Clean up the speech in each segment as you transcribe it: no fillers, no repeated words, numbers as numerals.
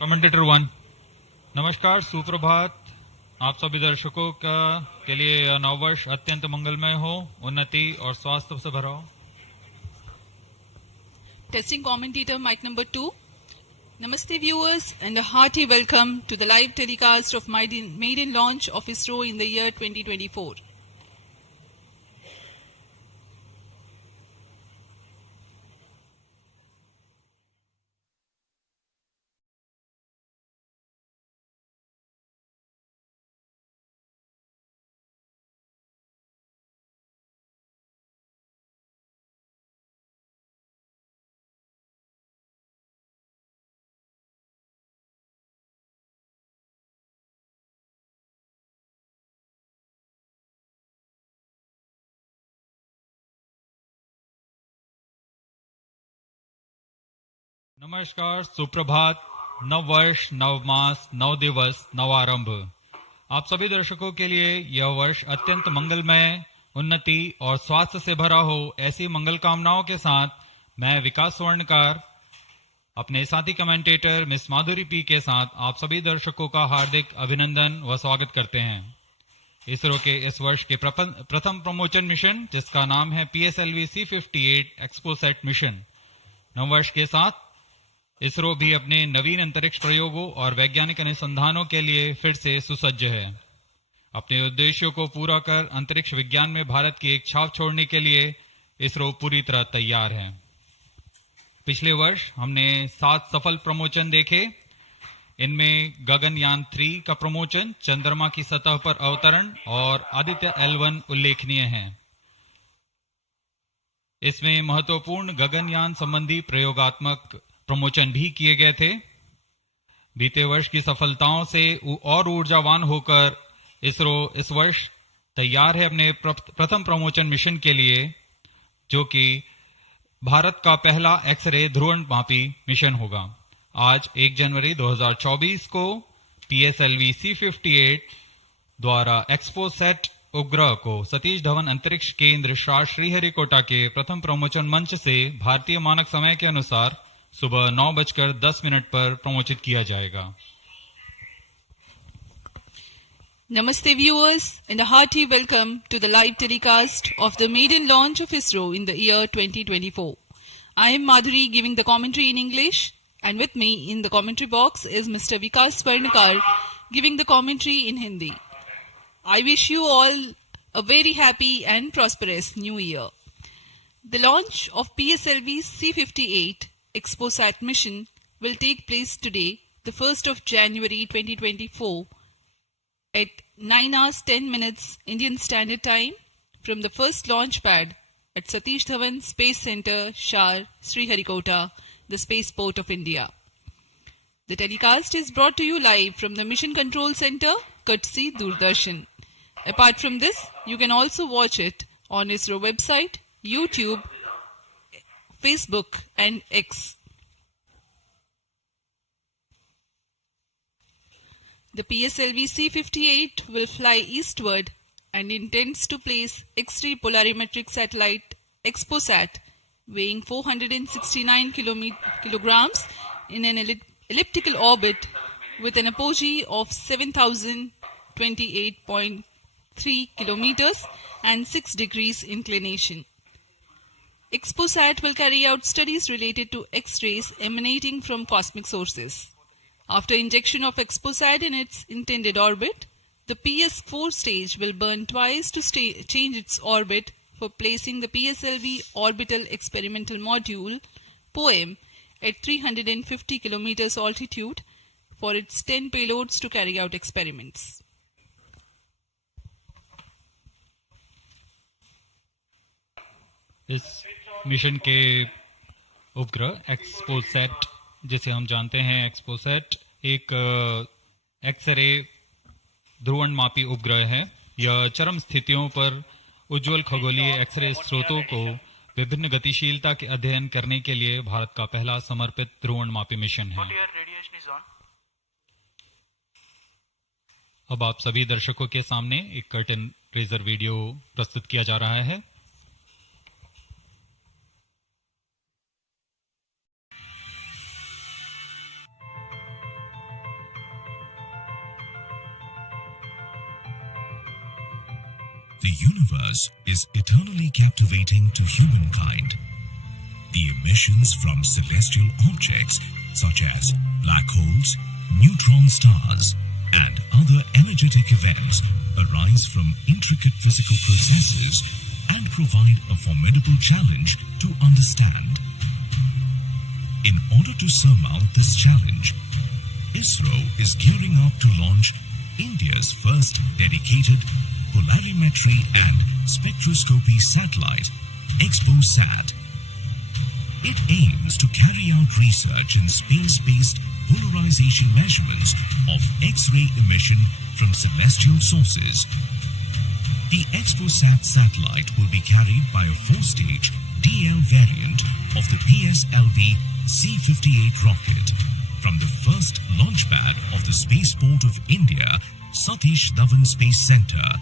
Commentator 1। नमस्कार, सुप्रभात। आप सभी दर्शकों के लिए नववर्ष अत्यंत मंगलमय हो, उन्नति और स्वास्थ्य से भरा हो। Testing commentator mic number 2. Namaste viewers and a hearty welcome to the live telecast of maiden launch of ISRO in the year 2024. नमस्कार, सुप्रभात, नव वर्ष, नव मास, नव दिवस, नव आरंभ। आप सभी दर्शकों के लिए यह वर्ष अत्यंत मंगलमय, उन्नति और स्वास्थ्य से भरा हो, ऐसी मंगल कामनाओं के साथ मैं विकास स्वर्णकार अपने साथी कमेंटेटर मिस माधुरी पी के साथ आप सभी दर्शकों का हार्दिक अभिनंदन व स्वागत करते हैं। इसरो के इस वर्ष के प्रथम प्रमोशन मिशन, जिसका नाम है PSLV-C58 XPoSat मिशन। नववर्ष के साथ इसरो भी अपने नवीन अंतरिक्ष प्रयोगों और वैज्ञानिक अनुसंधानों के लिए फिर से सुसज्ज है। अपने उद्देश्यों को पूरा कर अंतरिक्ष विज्ञान में भारत की एक छाप छोड़ने के लिए इसरो पूरी तरह तैयार है। पिछले वर्ष हमने 7 सफल प्रमोशन देखे। इनमें गगनयान 3 का प्रमोशन, चंद्रमा की सतह पर अवतरण और आदित्य L1 उल्लेखनीय है। इसमें महत्वपूर्ण गगनयान संबंधी प्रयोगात्मक प्रमोशन भी किए गए थे। बीते वर्ष की सफलताओं से और ऊर्जावान होकर इसरो इस वर्ष तैयार है अपने प्रथम प्रमोशन मिशन के लिए, जो कि भारत का पहला एक्सरे ध्रुवणमापी मिशन होगा। आज 1 जनवरी 2024 को PSLV-C58 द्वारा XPoSat उपग्रह को सतीश धवन अंतरिक्ष केंद्र श्रीहरिकोटा के प्रथम प्रमोशन मंच से भारतीय मानक समय के अनुसार सुबह 9:10 पर प्रमोशित किया जाएगा। Namaste viewers and a hearty welcome to the live telecast of the maiden launch of ISRO in the year 2024. I am Madhuri giving the commentary in English, and with me in the commentary box is Mr. Vikas Swarnakar giving the commentary in Hindi. I wish you all a very happy and prosperous new year. The launch of PSLV-C58 XPoSat mission will take place today, the 1st of January 2024 at 9:10 Indian Standard Time from the first launch pad at Satish Dhawan Space Center, Shar, Sriharikota, the spaceport of India. The telecast is brought to you live from the Mission Control Center, courtesy Doordarshan. Apart from this, you can also watch it on ISRO website, YouTube, Facebook and X. The PSLV-C58 will fly eastward and intends to place X-ray polarimetric satellite XPoSat weighing 469 kilograms in an elliptical orbit with an apogee of 7,028.3 kilometers and 6 degrees inclination. XPoSat will carry out studies related to X-rays emanating from cosmic sources. After injection of XPoSat in its intended orbit, the PS4 stage will burn twice to change its orbit for placing the PSLV Orbital Experimental Module (POEM) at 350 kilometers altitude for its 10 payloads to carry out experiments. इस mission के उपग्रह XPoSat, जिसे हम जानते हैं XPoSat, एक x ray ध्रुवणमापी उपग्रह है। यह चरम स्थितियों पर उज्जवल खगोलीय एक्सरे स्रोतों को विभिन्न गतिशीलता के अध्ययन करने के लिए भारत का पहला समर्पित ध्रुवणमापी मिशन है। अब आप सभी दर्शकों के सामने एक कर्टन रेजर वीडियो प्रस्तुत किया जा रहा है। The universe is eternally captivating to humankind. The emissions from celestial objects such as black holes, neutron stars, and other energetic events arise from intricate physical processes and provide a formidable challenge to understand. In order to surmount this challenge, ISRO is gearing up to launch India's first dedicated polarimetry and spectroscopy satellite, XPoSat. It aims to carry out research in space-based polarization measurements of X-ray emission from celestial sources. The XPoSat satellite will be carried by a 4-stage DL variant of the PSLV-C58 rocket from the first launch pad of the Spaceport of India, Satish Dhawan Space Center,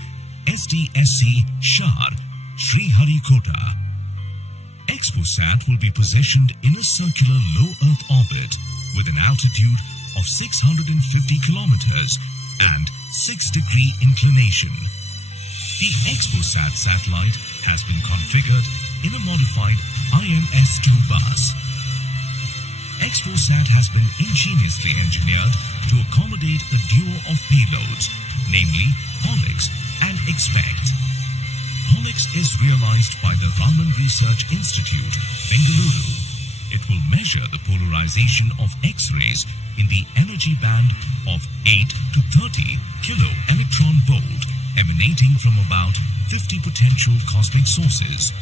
SDSC, Shar, Sriharikota. XPoSat will be positioned in a circular low Earth orbit with an altitude of 650 kilometers and 6-degree inclination. The XPoSat satellite has been configured in a modified IMS-2 bus. XPoSat has been ingeniously engineered to accommodate a duo of payloads, namely Pollux and Expect. Pollux is realized by the Raman Research Institute, Bengaluru. It will measure the polarization of X-rays in the energy band of 8 to 30 kilo electron volt emanating from about 50 potential cosmic sources.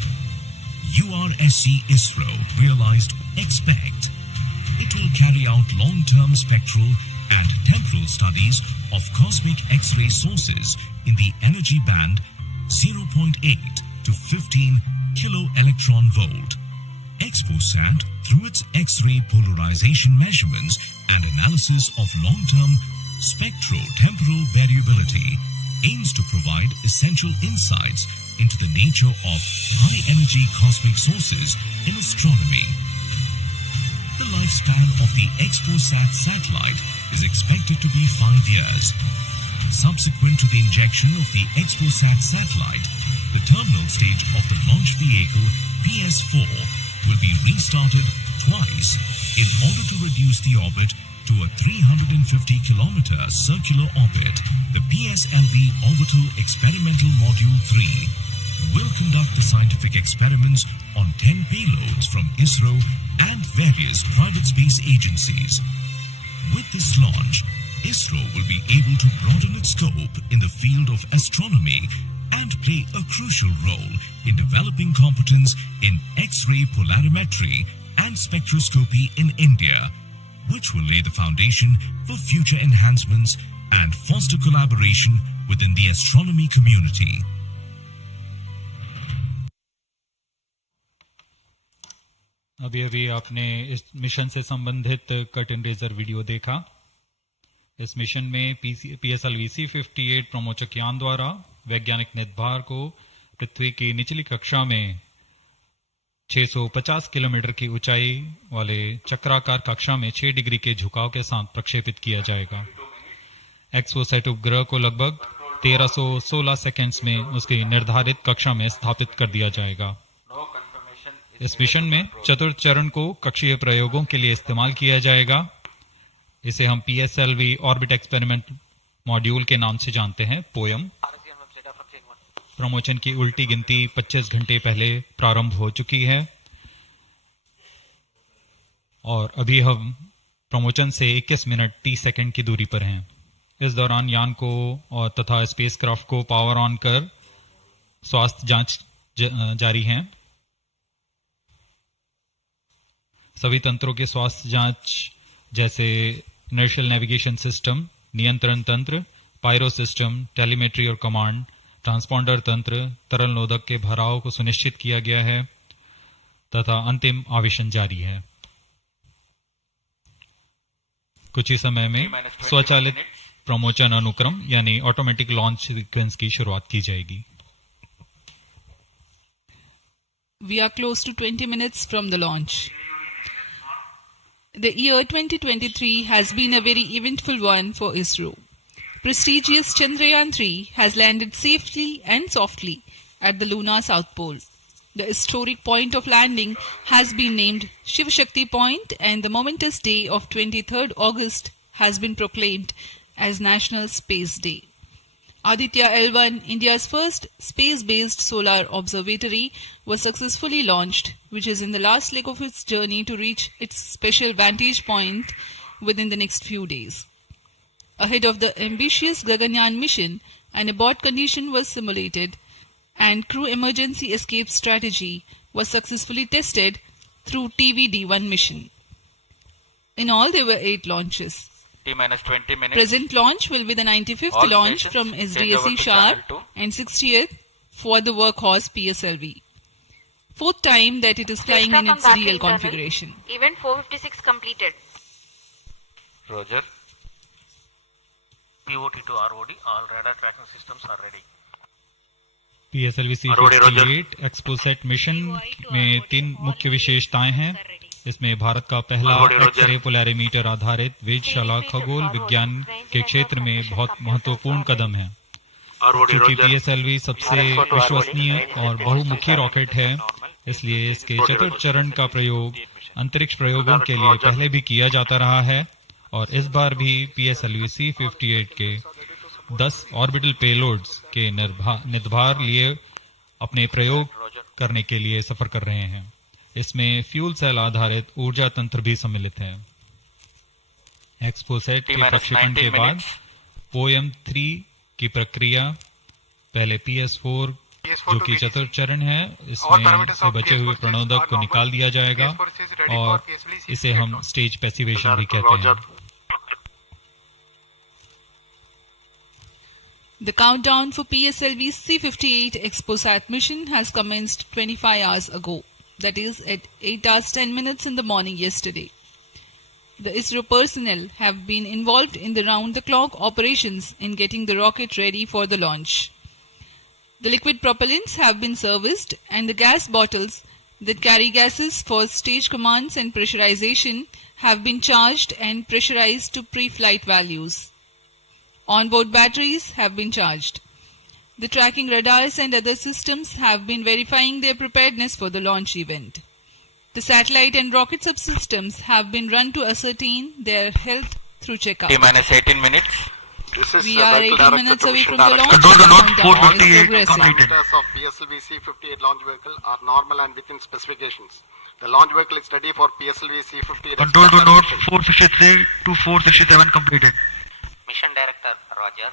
URSC ISRO realized Expect. It will carry out long-term spectral and temporal studies of cosmic X-ray sources in the energy band 0.8 to 15 kilo electron volt. XPoSat, through its X-ray polarization measurements and analysis of long-term spectro-temporal variability, aims to provide essential insights into the nature of high-energy cosmic sources in astronomy. The lifespan of the XPoSat satellite is expected to be 5 years. Subsequent to the injection of the XPoSat satellite, the terminal stage of the launch vehicle PS4 will be restarted twice in order to reduce the orbit to a 350-kilometer circular orbit. The PSLV Orbital Experimental Module 3 will conduct the scientific experiments on 10 payloads from ISRO and various private space agencies. With this launch, ISRO will be able to broaden its scope in the field of astronomy and play a crucial role in developing competence in X-ray polarimetry and spectroscopy in India, which will lay the foundation for future enhancements and foster collaboration within the astronomy community. अभी अभी आपने इस mission से संबंधित cut and razor video देखा। इस mission में PSLV-C58 प्रमोचक यान द्वारा वैज्ञानिक निर्धार को पृथ्वी की निचली कक्षा में 650 किलोमीटर की ऊंचाई वाले चक्राकार कक्षा में 6 डिग्री के झुकाव के साथ प्रक्षेपित किया जाएगा। XPoSat उपग्रह को लगभग 1316 सेकेंड्स में उसकी निर्धारित कक्षा में स्थापित कर दिया जाएगा। इस मिशन में चतुर्थ चरण को कक्षीय प्रयोगों के लिए इस्तेमाल किया जाएगा। इसे हम PSLV ऑर्बिट एक्सपेरिमेंट मॉड्यूल के नाम से जानते हैं, पोयम। प्रमोशन की उल्टी गिनती 25 घंटे पहले प्रारंभ हो चुकी है और अभी हम प्रमोशन से 21 मिनट 30 सेकंड की दूरी पर हैं। इस दौरान यान को और तथा स्पेसक्राफ्ट को पावर ऑन कर स्वास्थ्य जांच जारी है। सभी तंत्रों के स्वास्थ्य जांच जैसे इनर्शियल नेविगेशन सिस्टम, नियंत्रण तंत्र, पायरो सिस्टम, टेलीमेट्री और कमांड, ट्रांसपॉन्डर तंत्र, तरल नोदक के भराव को सुनिश्चित किया गया है तथा अंतिम आवेशन जारी है। कुछ ही समय में स्वचालित प्रमोचन अनुक्रम यानी ऑटोमेटिक लॉन्च सीक्वेंस की शुरुआत की जाएगी। We are close to 20 minutes from the launch. The year 2023 has been a very eventful one for ISRO. prestigious Chandrayaan-3 has landed safely and softly at the lunar South Pole. The historic point of landing has been named Shiv Shakti Point, and the momentous day of 23rd August has been proclaimed as National Space Day. Aditya L1, India's first space-based solar observatory, was successfully launched, which is in the last leg of its journey to reach its special vantage point within the next few days. Ahead of the ambitious Gaganyaan mission, an abort condition was simulated and crew emergency escape strategy was successfully tested through TVD-1 mission. In all, there were 8 launches. T-minus 20 minutes. Present launch will be the 95th All launch stations from change over SDSC to Sharp channel 2. and 60th for the workhorse PSLV. 4th time that it is flying in its real configuration. Event 456 completed. Roger. POT to ROD, all radar tracking systems are ready. PSLV-C58 XPoSat mission में 3 मुख्य विशेषताएं हैं। इसमें भारत का पहला x ray polarimeter आधारित वेधशाला खगोल विज्ञान के क्षेत्र में बहुत महत्वपूर्ण कदम है। क्योंकि PSLV सबसे विश्वसनीय और बहुमुखी रॉकेट है, इसलिए इसके चतुर्थ चरण का प्रयोग अंतरिक्ष प्रयोगों के लिए पहले भी किया जाता रहा है और इस बार भी PSLV-C58 के 10 ऑर्बिटल पेलोड्स के निर्धार लिए अपने प्रयोग करने के लिए सफर कर रहे हैं। इसमें फ्यूल सेल आधारित ऊर्जा तंत्र भी सम्मिलित है। एक्सपोसैट के प्रक्षेपण के बाद पोएम-3 की प्रक्रिया पहले PS4 जो कि चतुर्थ चरण है, इसमें से बचे हुए प्रणोदक को निकाल दिया जाएगा और इसे हम स्टेज पैसिवेशन भी कहते हैं। The countdown for PSLV-C58 XPoSat mission has commenced 25 hours ago, that is at 8 hours 10 minutes in the morning yesterday. The ISRO personnel have been involved in the round-the-clock operations in getting the rocket ready for the launch. The liquid propellants have been serviced and the gas bottles that carry gases for stage commands and pressurization have been charged and pressurized to pre-flight values. Onboard batteries have been charged. The tracking radars and other systems have been verifying their preparedness for the launch event. The satellite and rocket subsystems have been run to ascertain their health through checkout. T-minus 18 minutes. We are 18 minutes away from the launch. Control the launch, Countdown is 458 progressing. completed. Parameters of PSLV-C58 launch vehicle are normal and within specifications. The launch vehicle is ready for PSLV-C58. Control to node 463 to 467 completed. Mission Director, Roger.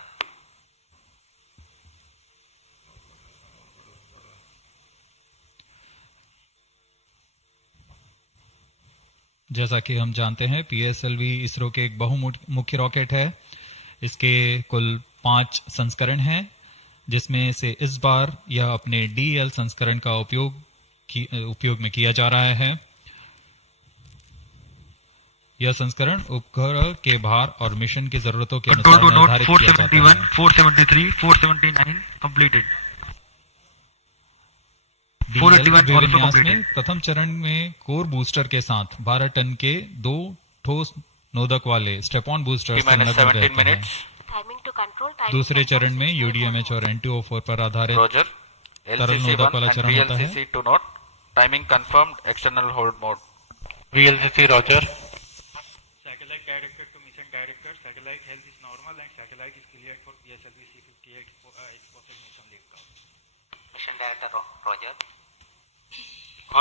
जैसा कि हम जानते हैं PSLV ISRO के एक बहुमुखी rocket है। इसके कुल 5 संस्करण हैं, जिसमें से इस बार यह अपने DL संस्करण का उपयोग में किया जा रहा है। यह संस्करण उपग्रह के भार और मिशन की जरूरतों के Control अनुसार to node निर्धारित किया जाता 471, है। 473, 479 completed. DL 481 also विन्यास completed. में प्रथम चरण में कोर बूस्टर के साथ 12 टन के 2 ठोस नोदक वाले स्टेप-ऑन बूस्टर T-minus संलग्न 17 रहते हैं। minutes. Timing to control. Timing दूसरे to चरण में control. UDMH और NTO4 पर आधारित Roger. तरल LCC नोदक 1 वाला and चरण होता है। VLCC 2 note. Timing confirmed. External hold mode. VLCC, Roger. Satellite director to mission director. Satellite health is normal and satellite is cleared for PSLV-C58 XPoSat mission liftoff. Mission Director, Roger.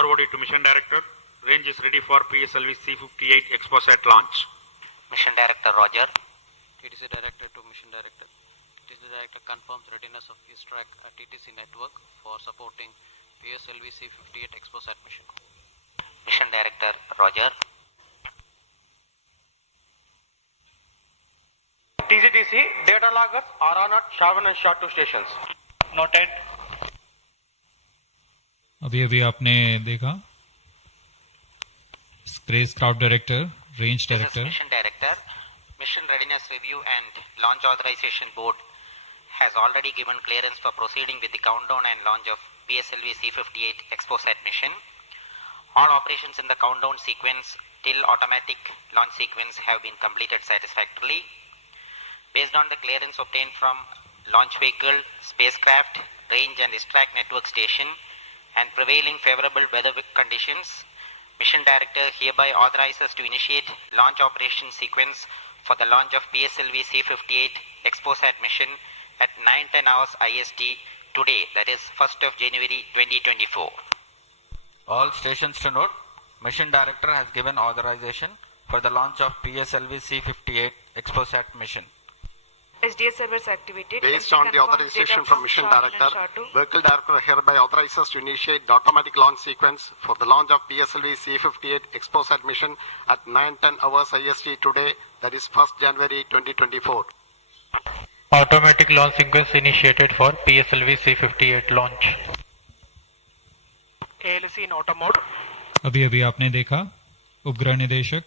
ROD to mission director. Range is ready for PSLV-C58 XPoSat launch. Mission Director, Roger. TTC Director to Mission Director. TTC Director confirms readiness of ISTRAC TTC network for supporting PSLV-C58 XPoSat mission. Mission Director, Roger. TGTC data loggers are on at Shavan and SHA-2 stations. Noted. अभी आपने देखा spacecraft director, range This is director. Mission Director. Mission Readiness Review and Launch Authorization Board has already given clearance for proceeding with the countdown and launch of PSLV-C58 XPoSat mission. All operations in the countdown sequence till automatic launch sequence have been completed satisfactorily. Based on the clearance obtained from launch vehicle, spacecraft, range and distrack network station and prevailing favorable weather conditions, Mission Director hereby authorizes to initiate launch operation sequence for the launch of PSLV-C58 XPoSat mission at 9:10 hours IST today, that is 1st of January 2024. All stations to note, Mission Director has given authorization for the launch of PSLV-C58 XPoSat mission. SDS servers activated. Based on the authorization from Mission Director, Vehicle Director hereby authorizes to initiate the automatic launch sequence for the launch of PSLV-C58 XPoSat mission at 9:10 hours IST today, that is 1st January 2024. Automatic launch sequence initiated for PSLV C58 launch. ALC in auto mode. अभी अभी आपने देखा उपग्रह निदेशक,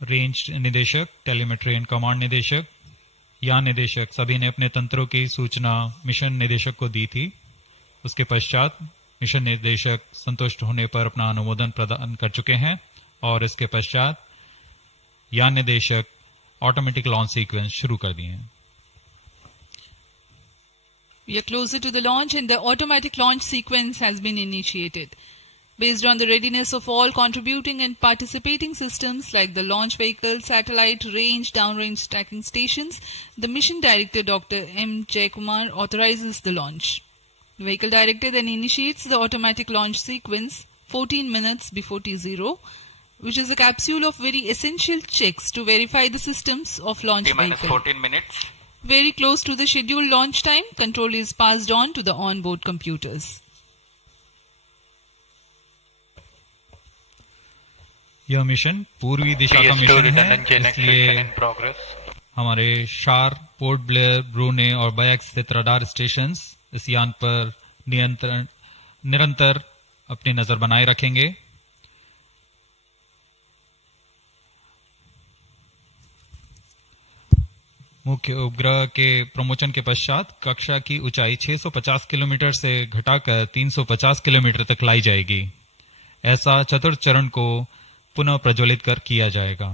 range निदेशक, telemetry and command निदेशक, यान निदेशक सभी ने अपने तंत्रों की सूचना मिशन निदेशक को दी थी। उसके पश्चात मिशन निदेशक संतुष्ट होने पर अपना अनुमोदन प्रदान कर चुके हैं और इसके पश्चात यान निदेशक ऑटोमेटिक लॉन्च सीक्वेंस शुरू कर दिए हैं। We are closer to the launch and the automatic launch sequence has been initiated. Based on the readiness of all contributing and participating systems like the launch vehicle, satellite, range, downrange tracking stations, the Mission Director Dr. M. Jayakumar authorizes the launch. The Vehicle Director then initiates the automatic launch sequence 14 minutes before T0, which is a capsule of very essential checks to verify the systems of launch vehicle. 14 minutes. Very close to the scheduled launch time, control is passed on to the onboard computers. यह mission पूर्वी दिशा का mission है, इसलिए हमारे शार, port Blair, ब्रूने और bike स्थित radar stations इस यान पर निरंतर अपनी नजर बनाए रखेंगे। मुख्य उपग्रह के प्रमोशन के पश्चात कक्षा की ऊंचाई 650 किलोमीटर से घटाकर 350 किलोमीटर तक लाई जाएगी। ऐसा चतुर्थ चरण को पुनः प्रज्वलित कर किया जाएगा।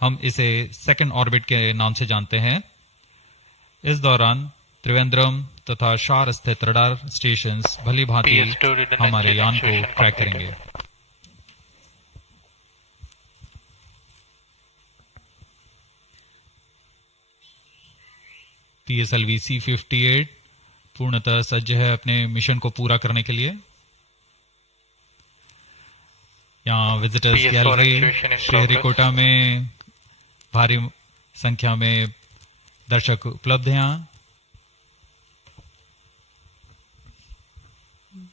हम इसे सेकंड ऑर्बिट के नाम से जानते हैं। इस दौरान त्रिवेंद्रम तथा शार स्थित रडार स्टेशंस भली भांति हमारे यान को ट्रैक करेंगे। PSLV C58 पूर्णतः सज्ज है अपने मिशन को पूरा करने के लिए। यहाँ विजिटर्स गैलरी श्रीहरिकोटा में भारी संख्या में दर्शक उपलब्ध हैं। यहाँ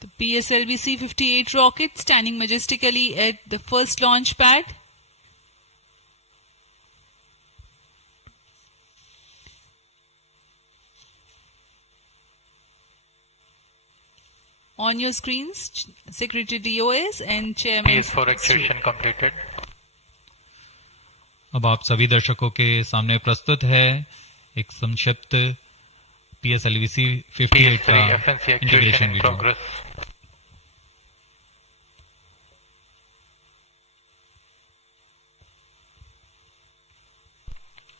The PSLV C58 rocket standing majestically at the first launch pad. On your screens, Secretary DOS and Chairman. PS4 activation completed. अब आप सभी दर्शकों के सामने प्रस्तुत है एक संक्षिप्त PSLV C58 का integration video.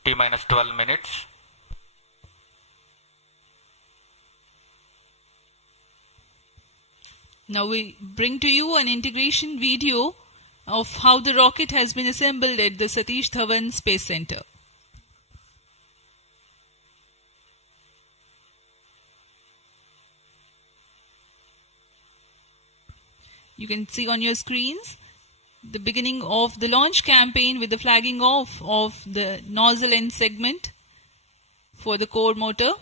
T-12 minutes. Now we bring to you an integration video of how the rocket has been assembled at the Satish Dhawan Space Center. You can see on your screens the beginning of the launch campaign with the flagging off of the nozzle end segment for the core motor.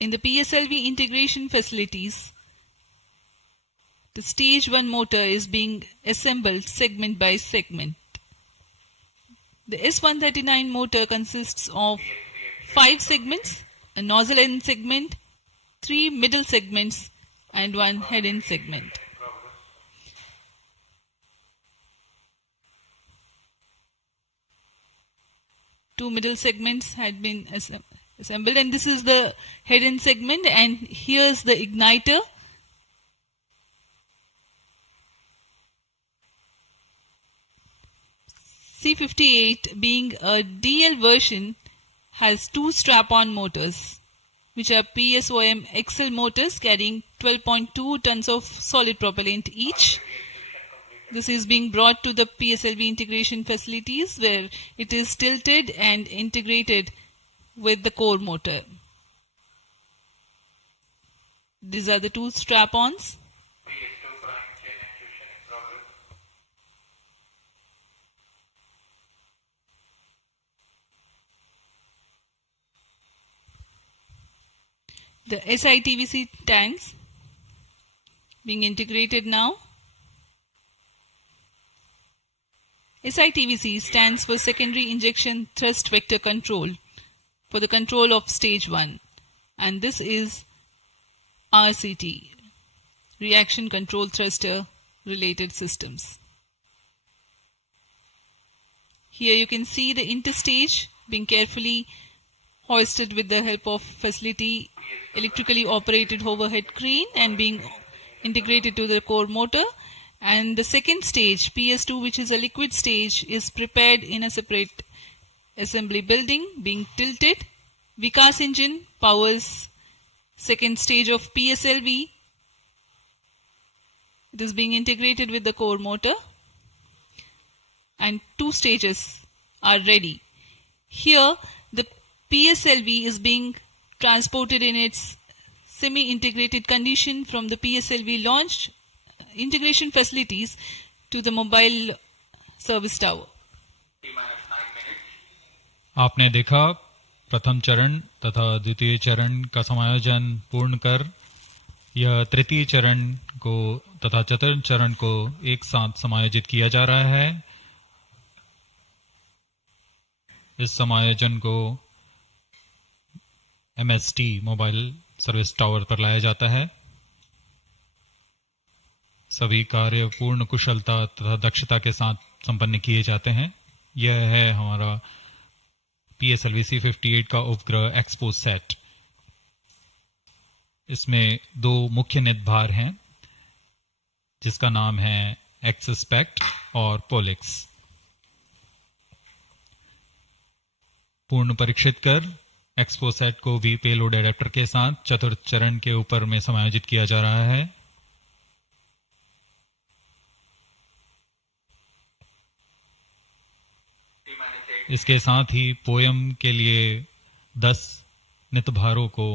In the PSLV integration facilities, the stage 1 motor is being assembled segment by segment. The S139 motor consists of 5 segments, a nozzle end segment, 3 middle segments and 1 head end segment. Two middle segments had been assembled, and this is the head end segment, and here's the igniter. C58, being a DL version, has two strap-on motors, which are PSOM XL motors carrying 12.2 tons of solid propellant each. This is being brought to the PSLV integration facilities where it is tilted and integrated with the core motor. These are the two strap-ons. The SITVC tanks being integrated now. SITVC stands for Secondary Injection Thrust Vector Control for the control of stage 1, and this is RCT, Reaction Control Thruster related systems. Here you can see the interstage being carefully hoisted with the help of facility electrically operated overhead crane and being integrated to the core motor. And the second stage, PS2, which is a liquid stage, is prepared in a separate assembly building being tilted. Vikas engine powers second stage of PSLV. It is being integrated with the core motor and two stages are ready. Here the PSLV is being transported in its semi-integrated condition from the PSLV launch integration facilities to the mobile service tower. आपने देखा प्रथम चरण तथा द्वितीय चरण का समायोजन पूर्ण कर यह तृतीय चरण को तथा चतुर्थ चरण को एक साथ समायोजित किया जा रहा है। इस समायोजन को MST मोबाइल सर्विस टावर पर लाया जाता है। सभी कार्य पूर्ण कुशलता तथा दक्षता के साथ संपन्न किए जाते हैं। यह है हमारा PSLV-C58 का उपग्रह XPoSat। इसमें दो मुख्य निदभार हैं जिसका नाम है XSPECT और POLIX। पूर्ण परीक्षित कर XPoSat को भी पेलोड एडेप्टर के साथ चतुर्थ चरण के ऊपर में समायोजित किया जा रहा है। इसके साथ ही पोयम के लिए 10 नितभारों को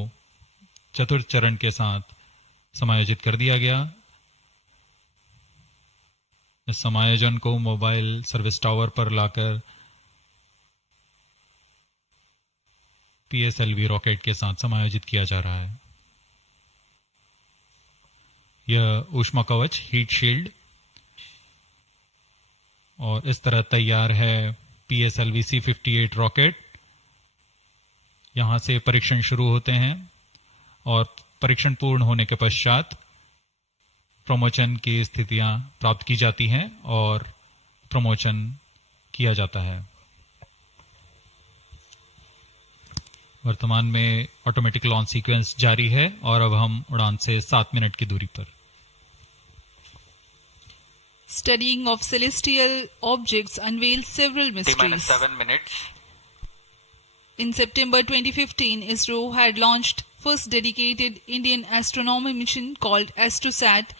चतुर्थ चरण के साथ समायोजित कर दिया गया। इस समायोजन को मोबाइल सर्विस टावर पर लाकर PSLV रॉकेट के साथ समायोजित किया जा रहा है। यह ऊष्मा कवच हीट शील्ड और इस तरह तैयार है PSLV-C58 रॉकेट। यहां से परीक्षण शुरू होते हैं और परीक्षण पूर्ण होने के पश्चात प्रमोशन की स्थितियां प्राप्त की जाती हैं और प्रमोशन किया जाता है। वर्तमान में ऑटोमेटिक लॉन्च सीक्वेंस जारी है और अब हम उड़ान से 7 मिनट की दूरी पर। Studying of celestial objects unveils several mysteries. 7 minutes. In September 2015, ISRO had launched first dedicated Indian astronomy mission called AstroSat,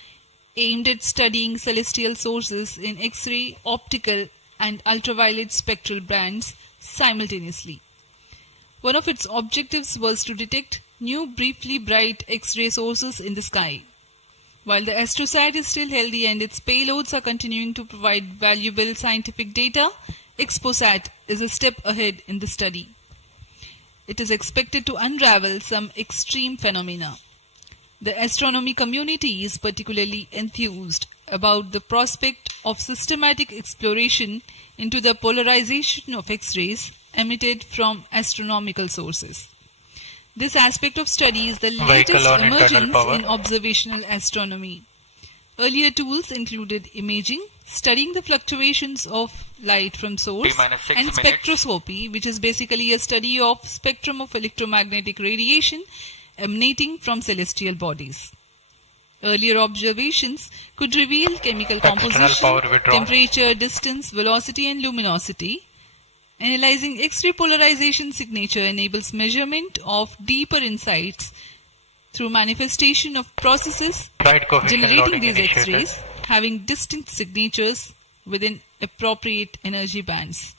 aimed at studying celestial sources in X-ray, optical and ultraviolet spectral bands simultaneously. One of its objectives was to detect new briefly bright X-ray sources in the sky. While the AstroSat is still healthy and its payloads are continuing to provide valuable scientific data, XPoSat is a step ahead in the study. It is expected to unravel some extreme phenomena. The astronomy community is particularly enthused about the prospect of systematic exploration into the polarization of X-rays emitted from astronomical sources. This aspect of study is the latest emergence in observational astronomy. Earlier tools included imaging, studying the fluctuations of light from source, and spectroscopy, which is basically a study of spectrum of electromagnetic radiation emanating from celestial bodies. Earlier observations could reveal chemical External composition, power withdrawn. temperature, distance, velocity and luminosity. Analyzing X-ray polarization signature enables measurement of deeper insights through manifestation of processes Flight coefficient generating loading these initiated. X-rays having distinct signatures within appropriate energy bands,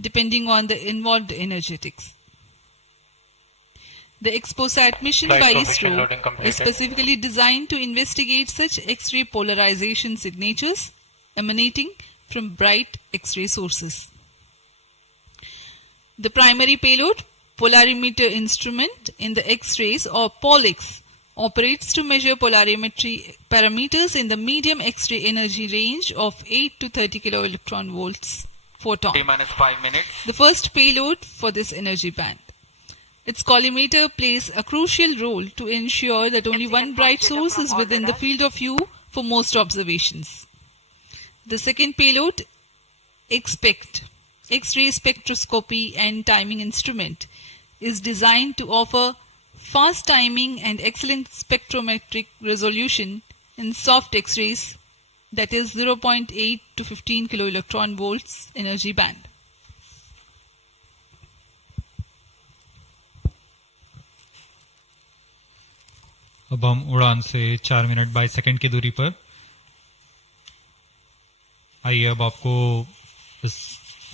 depending on the involved energetics. The XPoSat mission Flight by coefficient ISRO loading completed. is specifically designed to investigate such X-ray polarization signatures emanating from bright X-ray sources. The primary payload, polarimeter instrument in the X-rays or POLIX, operates to measure polarimetry parameters in the medium X-ray energy range of 8 to 30 kiloelectron volts photon. T-5 minutes. The first payload for this energy band. Its collimator plays a crucial role to ensure that only one bright source is within the field of view for most observations. The second payload, XPECT, X-ray spectroscopy and timing instrument, is designed to offer fast timing and excellent spectrometric resolution in soft X-rays, that is 0.8 to 15 kiloelectron volts energy band. अब हम उड़ान से 4 minute 22 second की दूरी पर। आइए अब आपको इस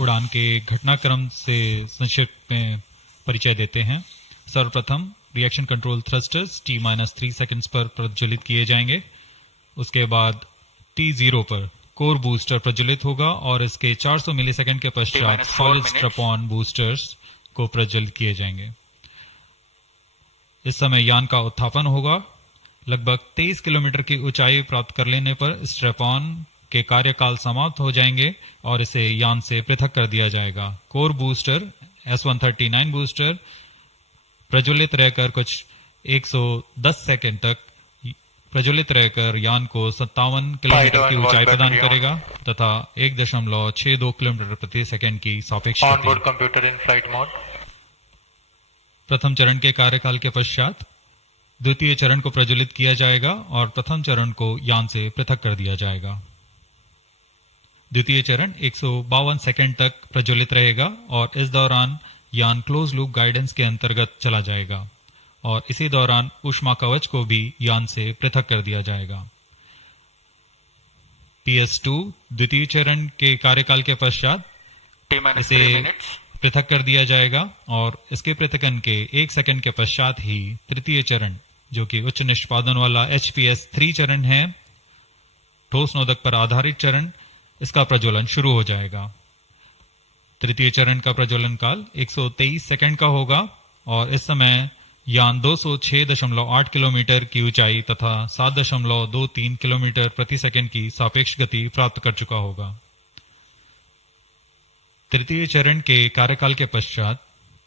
उड़ान के घटनाक्रम से संक्षिप्त में परिचय देते हैं। सर्वप्रथम reaction control thrusters T-3 seconds पर प्रज्वलित किए जाएंगे। उसके बाद T0 पर कोर बूस्टर प्रज्वलित होगा और इसके 400 मिलीसेकंड के पश्चात सॉलिड स्ट्रैप-ऑन बूस्टर्स को प्रज्वलित किए जाएंगे। इस समय यान का उत्थापन होगा। लगभग 23 किलोमीटर की ऊंचाई प्राप्त कर लेने पर स्ट्रैप-ऑन के कार्यकाल समाप्त हो जाएंगे और इसे यान से पृथक कर दिया जाएगा। कोर बूस्टर S139 बूस्टर प्रज्वलित रहकर कुछ 110 सेकंड तक प्रज्वलित रहकर यान को 57 किलोमीटर की ऊंचाई प्रदान करेगा तथा 1.62 किलोमीटर प्रति सेकंड की सापेक्ष onboard computer in flight mode. प्रथम चरण के कार्यकाल के पश्चात द्वितीय चरण को प्रज्वलित किया जाएगा और प्रथम चरण को यान से पृथक कर दिया जाएगा। द्वितीय चरण 152 सेकंड तक प्रज्वलित रहेगा और इस दौरान यान क्लोज लूप गाइडेंस के अंतर्गत चला जाएगा और इसी दौरान ऊष्मा कवच को भी यान से पृथक कर दिया जाएगा। PS2 द्वितीय चरण के कार्यकाल के पश्चात इसे पृथक कर दिया जाएगा और इसके पृथकन के 1 सेकंड के पश्चात ही तृतीय चरण, जो कि उच्च निष्पादन वाला HPS3 चरण है, ठोस नोदक पर आधारित चरण, इसका प्रज्वलन शुरू हो जाएगा। तृतीय चरण का प्रज्वलन काल 123 सेकंड का होगा और इस समय यान 206.8 किलोमीटर की ऊंचाई तथा 7.23 किलोमीटर प्रति सेकंड की सापेक्ष गति प्राप्त कर चुका होगा। तृतीय चरण के कार्यकाल के पश्चात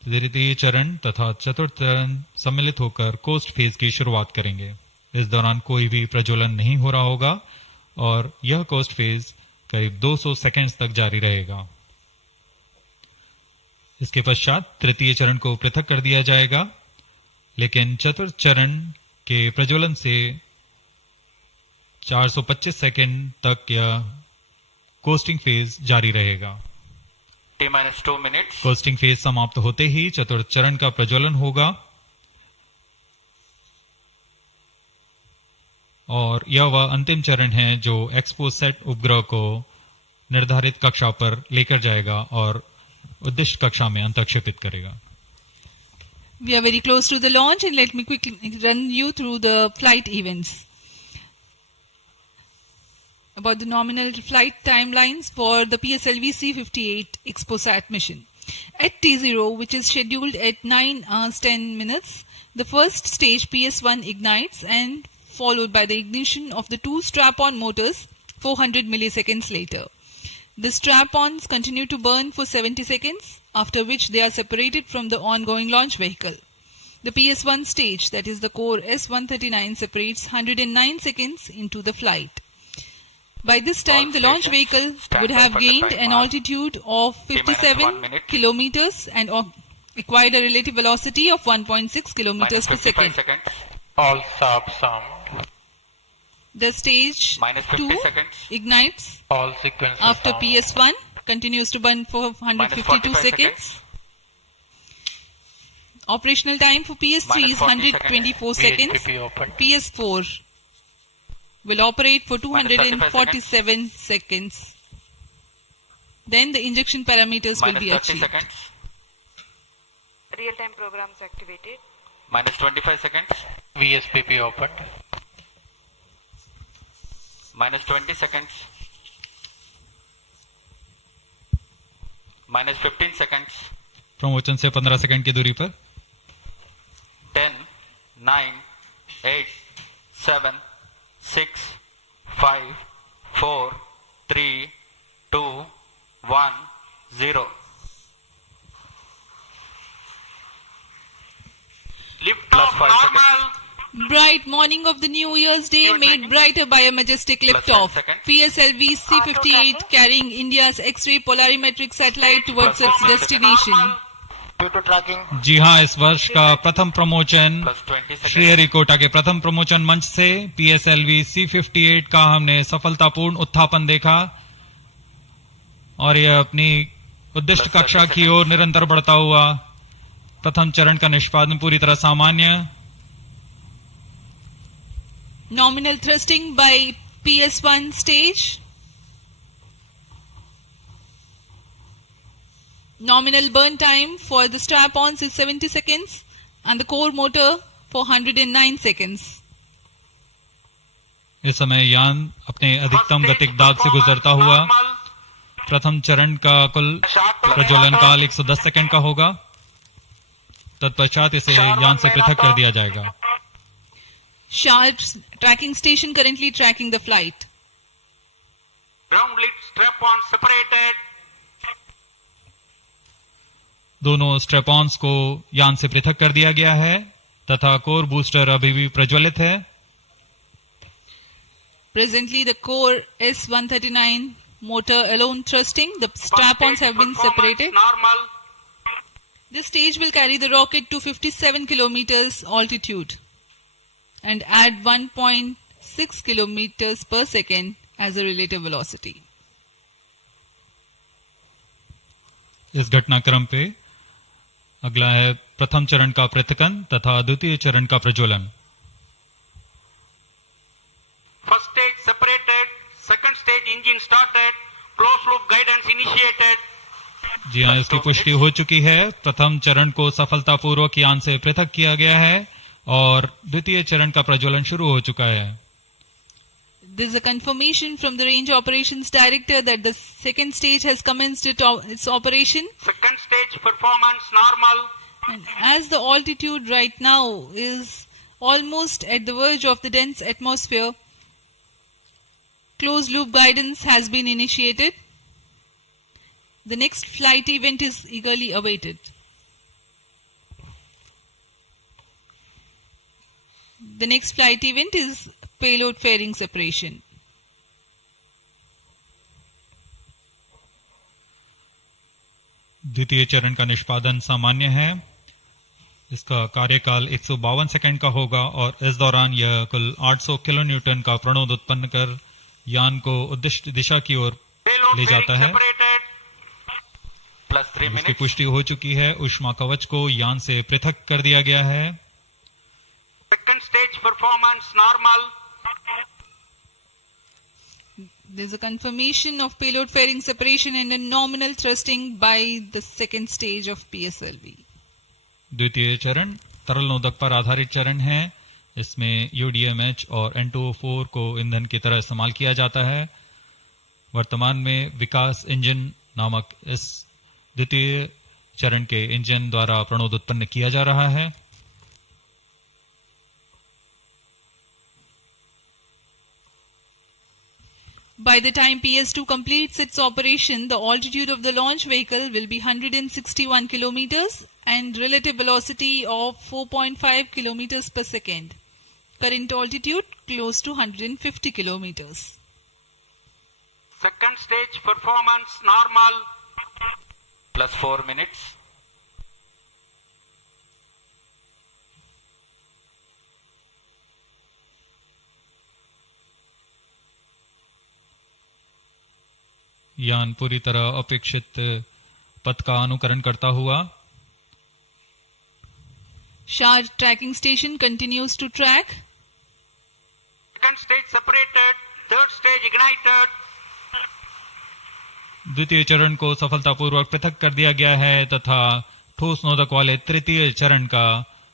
तृतीय चरण तथा चतुर्थ चरण सम्मिलित होकर कोस्ट फेज की शुरुआत करेंगे। इस दौरान कोई भी प्रज्वलन नहीं हो रहा होगा और यह कोस्ट फेज करीब 200 सेकंड्स तक जारी रहेगा। इसके पश्चात तृतीय चरण को पृथक कर दिया जाएगा, लेकिन चतुर्थ चरण के प्रज्वलन से 425 सेकंड तक यह कोस्टिंग फेज जारी रहेगा। T-2 minutes. कोस्टिंग फेज समाप्त होते ही चतुर्थ चरण का प्रज्वलन होगा और यह वह अंतिम चरण है जो XPoSat उपग्रह को निर्धारित कक्षा पर लेकर जाएगा और उद्दिष्ट कक्षा में अंतक्षेपित करेगा। We are very close to the launch and let me quickly run you through the flight events. About the nominal flight timelines for the PSLV-C58 XPoSat mission. At T0, which is scheduled at 9 hours 10 minutes, the first stage PS1 ignites and followed by the ignition of the two strap-on motors 400 milliseconds later. The strap-ons continue to burn for 70 seconds, after which they are separated from the ongoing launch vehicle. The PS1 stage, that is the core S139, separates 109 seconds into the flight. By this time, the launch vehicle would have gained an altitude of 57 kilometers and acquired a relative velocity of 1.6 kilometers per second. All subs armed. The stage minus 50 2 seconds, ignites All sequences after on. PS1, continues to burn for minus 152 45 seconds. Operational time for PS3 Minus is 40 124 seconds. VHPP open. PS4 will operate for Minus 35 247 seconds. Then the injection parameters will minus be 30 achieved. seconds, Real-time programs activated. minus 25 seconds, VSPP opened. minus 20 seconds, minus 15 seconds, प्रमोचन से 15 second की दूरी पर 10, 9, 8, 7, 6, 5, 4, 3, 2, 1, 0. Lift Plus off 5 normal. Bright morning of the New Year's Day made brighter by a majestic Plus liftoff. 10 seconds. PSLV-C58 carrying India's X-ray polarimetric satellite towards Plus its 10 destination. Due to tracking, जी हाँ, इस वर्ष का प्रथम प्रमोचन Plus 20 seconds, Sriharikota के प्रथम प्रमोचन मंच से PSLV C58 का हमने सफलतापूर्ण उत्थापन देखा और यह अपनी उद्दिष्ट Plus कक्षा 30 की ओर निरंतर बढ़ता हुआ प्रथम चरण का निष्पादन पूरी तरह सामान्य. Nominal thrusting by PS1 stage. Nominal burn time for the strap-ons is 70 seconds and the core motor for 109 seconds. इस समय यान अपने अधिकतम गतिक दाब से गुजरता हुआ प्रथम चरण का कुल प्रज्वलन काल 110 सेकंड का होगा. तत्पश्चात इसे यान से पृथक कर दिया जाएगा. Sharp's tracking station currently tracking the flight. Ground lit strap-on separated. दोनों स्ट्रेपॉन्स को यान से पृथक कर दिया गया है तथा कोर बूस्टर अभी भी प्रज्वलित है. Presently the core S139 motor alone thrusting. The strap-ons have been separated. Normal. This stage will carry the rocket to 57 kilometers altitude and add 1.6 kilometers per second as a relative velocity. इस घटनाक्रम पे अगला है प्रथम चरण का पृथकन तथा द्वितीय चरण का प्रज्वलन. First stage separated. Second stage engine started. Closed loop guidance initiated. जी हाँ, इसकी पुष्टि हो चुकी है. प्रथम चरण को सफलतापूर्वक यान से पृथक किया गया है और द्वितीय चरण का प्रज्वलन शुरू हो चुका है. There is a confirmation from the range operations director that the second stage has commenced its operation. Second stage performance normal. And as the altitude right now is almost at the verge of the dense atmosphere, closed loop guidance has been initiated. The next flight event is eagerly awaited. The next flight event is payload fairing separation. द्वितीय चरण का निष्पादन सामान्य है. इसका कार्यकाल 152 second का होगा और इस दौरान यह कुल 800 किलो न्यूटन का प्रणोद उत्पन्न कर यान को उद्दिष्ट दिशा की ओर ले जाता है. Plus 3 इसकी minutes, पुष्टि हो चुकी है. ऊष्मा कवच को यान से पृथक कर दिया गया है. Second stage performance normal. There is a confirmation of payload fairing separation and a nominal thrusting by the second stage of PSLV. द्वितीय चरण तरल नोदक पर आधारित चरण है. इसमें UDMH और N2O4 को ईंधन की तरह इस्तेमाल किया जाता है. वर्तमान में विकास इंजन नामक इस द्वितीय चरण के इंजन द्वारा प्रणोद उत्पन्न किया जा रहा है. By the time PS2 completes its operation, the altitude of the launch vehicle will be 161 kilometers and relative velocity of 4.5 kilometers per second. Current altitude close to 150 kilometers. Second stage performance normal. plus 4 minutes, यान पूरी तरह अपेक्षित पथ का अनुकरण करता हुआ SHAR tracking station continues to track. Second stage separated, third stage ignited. द्वितीय चरण को सफलतापूर्वक पृथक कर दिया गया है तथा ठोस नोदक वाले तृतीय चरण का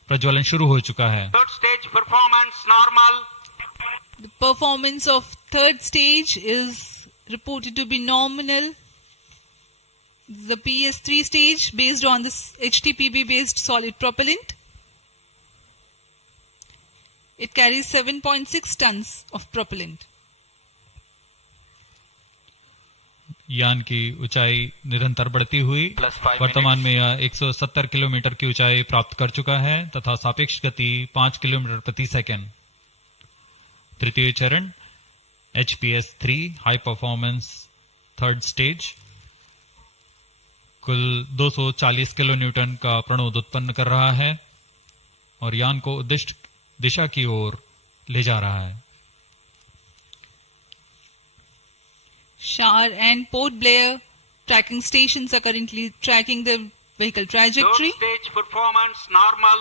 प्रज्वलन शुरू हो चुका है. Third stage performance normal. The performance of third stage is reported to be nominal. The PS3 stage based on this HTPB based solid propellant. It carries 7.6 tons of propellant. यान की ऊंचाई निरंतर बढ़ती हुई वर्तमान में यह 170 किलोमीटर की ऊंचाई प्राप्त कर चुका है तथा सापेक्ष गति 5 किलोमीटर प्रति सेकंड. तृतीय चरण HPS3 high performance third stage कुल 240 किलो न्यूटन का प्रणोद उत्पन्न कर रहा है और यान को उद्दिष्ट दिशा की ओर ले जा रहा है. SHAR and Port Blair tracking stations are currently tracking the vehicle trajectory. Third stage performance normal.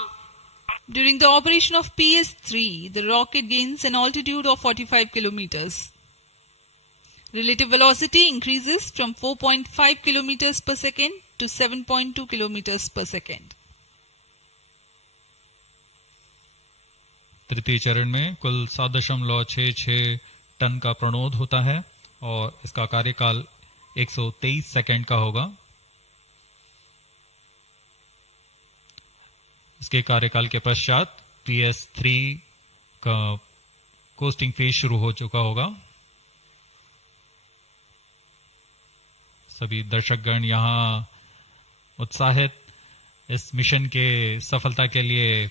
During the operation of PS3, the rocket gains an altitude of 45 kilometers. Relative velocity increases from 4.5 kilometers per second to 7.2 kilometers per second. तृतीय चरण में कुल 7.66 ton का प्रणोद होता है और इसका कार्यकाल 123 सेकंड का होगा. इसके कार्यकाल के पश्चात PS3 का कोस्टिंग फेज शुरू हो चुका होगा. सभी दर्शकगण यहाँ उत्साहित इस मिशन के सफलता के लिए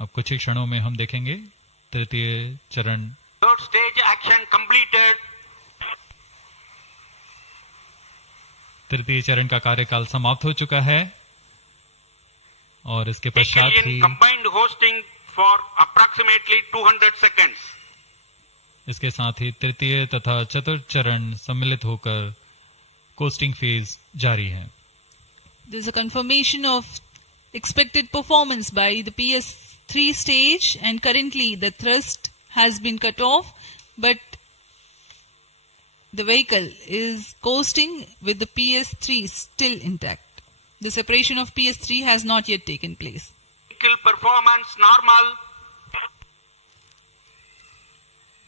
अब कुछ ही क्षणों में हम देखेंगे तृतीय चरण. Third stage action completed. तृतीय चरण का कार्यकाल समाप्त हो चुका है और इसके पश्चात ही combined hosting for approximately 200 seconds. इसके साथ ही तृतीय तथा चतुर्थ चरण सम्मिलित होकर कोस्टिंग फेज जारी है. There is a confirmation of expected performance by the PS3 stage and currently the thrust has been cut off but the vehicle is coasting with the PS3 still intact. The separation of PS3 has not yet taken place. Vehicle performance normal.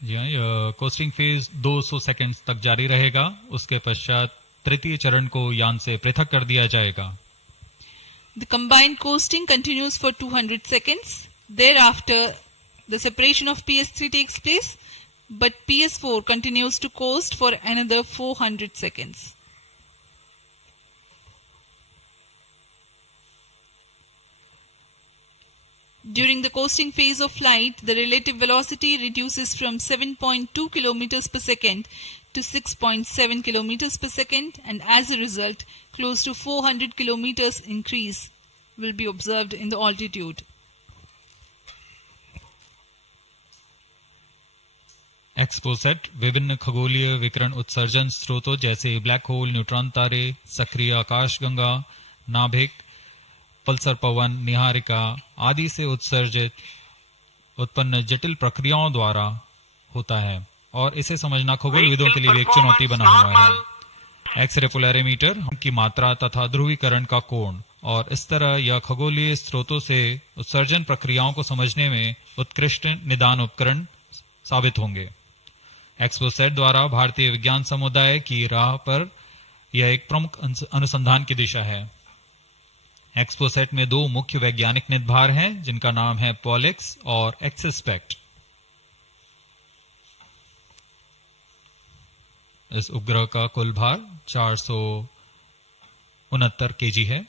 जी हाँ, यह costing phase 200 seconds तक जारी रहेगा. उसके पश्चात तृतीय चरण को यान से पृथक कर दिया जाएगा. The combined coasting continues for 200 seconds. Thereafter, the separation of PS3 takes place, but PS4 continues to coast for another 400 seconds. During the coasting phase of flight, the relative velocity reduces from 7.2 kilometers per second to 6.7 kilometers per second, and as a result, close to 400 kilometers increase will be observed in the altitude. XPoSat विभिन्न खगोलीय विकिरण उत्सर्जन स्रोतों जैसे black hole, neutron तारे, सक्रिय आकाशगंगा, नाभिक, पल्सर पवन, निहारिका आदि से उत्सर्जित उत्पन्न जटिल प्रक्रियाओं द्वारा होता है और इसे समझना खगोलविदों के लिए भी एक चुनौती बना हुआ है. एक्सरे पोलैरिमीटर की मात्रा तथा ध्रुवीकरण का कोण और इस तरह यह खगोलीय स्रोतों से उत्सर्जन प्रक्रियाओं को समझने में उत्कृष्ट निदान उपकरण साबित होंगे. XPoSat द्वारा भारतीय विज्ञान समुदाय की राह पर यह एक प्रमुख अनुसंधान की दिशा है. XPoSat में दो मुख्य वैज्ञानिक निदभार हैं जिनका नाम है पॉलिक्स और एक्सस्पेक्ट. इस उपग्रह का कुल भार 469 kg है.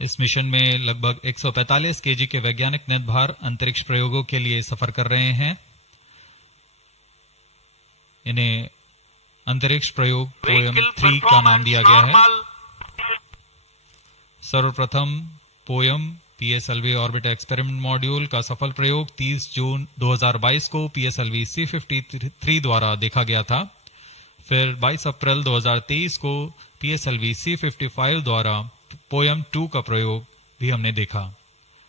इस मिशन में लगभग 145 kg के वैज्ञानिक निदभार अंतरिक्ष प्रयोगों के लिए सफर कर रहे हैं. इन्हें अंतरिक्ष प्रयोग पोयम Vehicle 3 का नाम performance दिया गया है। normal. सर्वप्रथम poem PSLV orbit experiment module का सफल प्रयोग 30 जून 2022 को PSLV-C53 द्वारा देखा गया था। फिर 22 अप्रैल 2023 को PSLV-C55 द्वारा पोयम 2 का प्रयोग भी हमने देखा।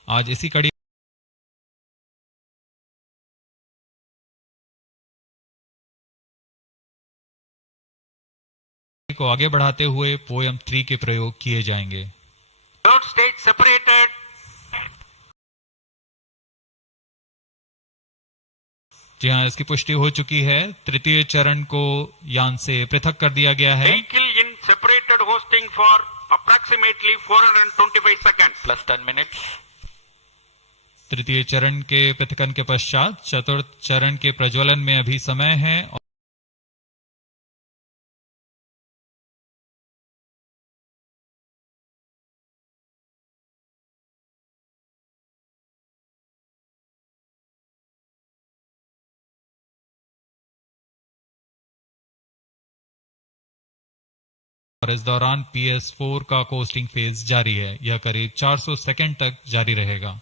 आज इसी कड़ी को आगे बढ़ाते हुए पोयम 3 के प्रयोग किए जाएंगे। Third stage separated. जी हाँ, इसकी पुष्टि हो चुकी है। तृतीय चरण को यान से पृथक कर दिया गया है। Vehicle in separated hosting for approximately 425 seconds. Plus 10 minutes. तृतीय चरण के पृथकन के पश्चात चतुर्थ चरण के प्रज्वलन में अभी समय है और इस दौरान PS4 का कोस्टिंग फेज जारी है। यह करीब 400 सेकंड तक जारी रहेगा।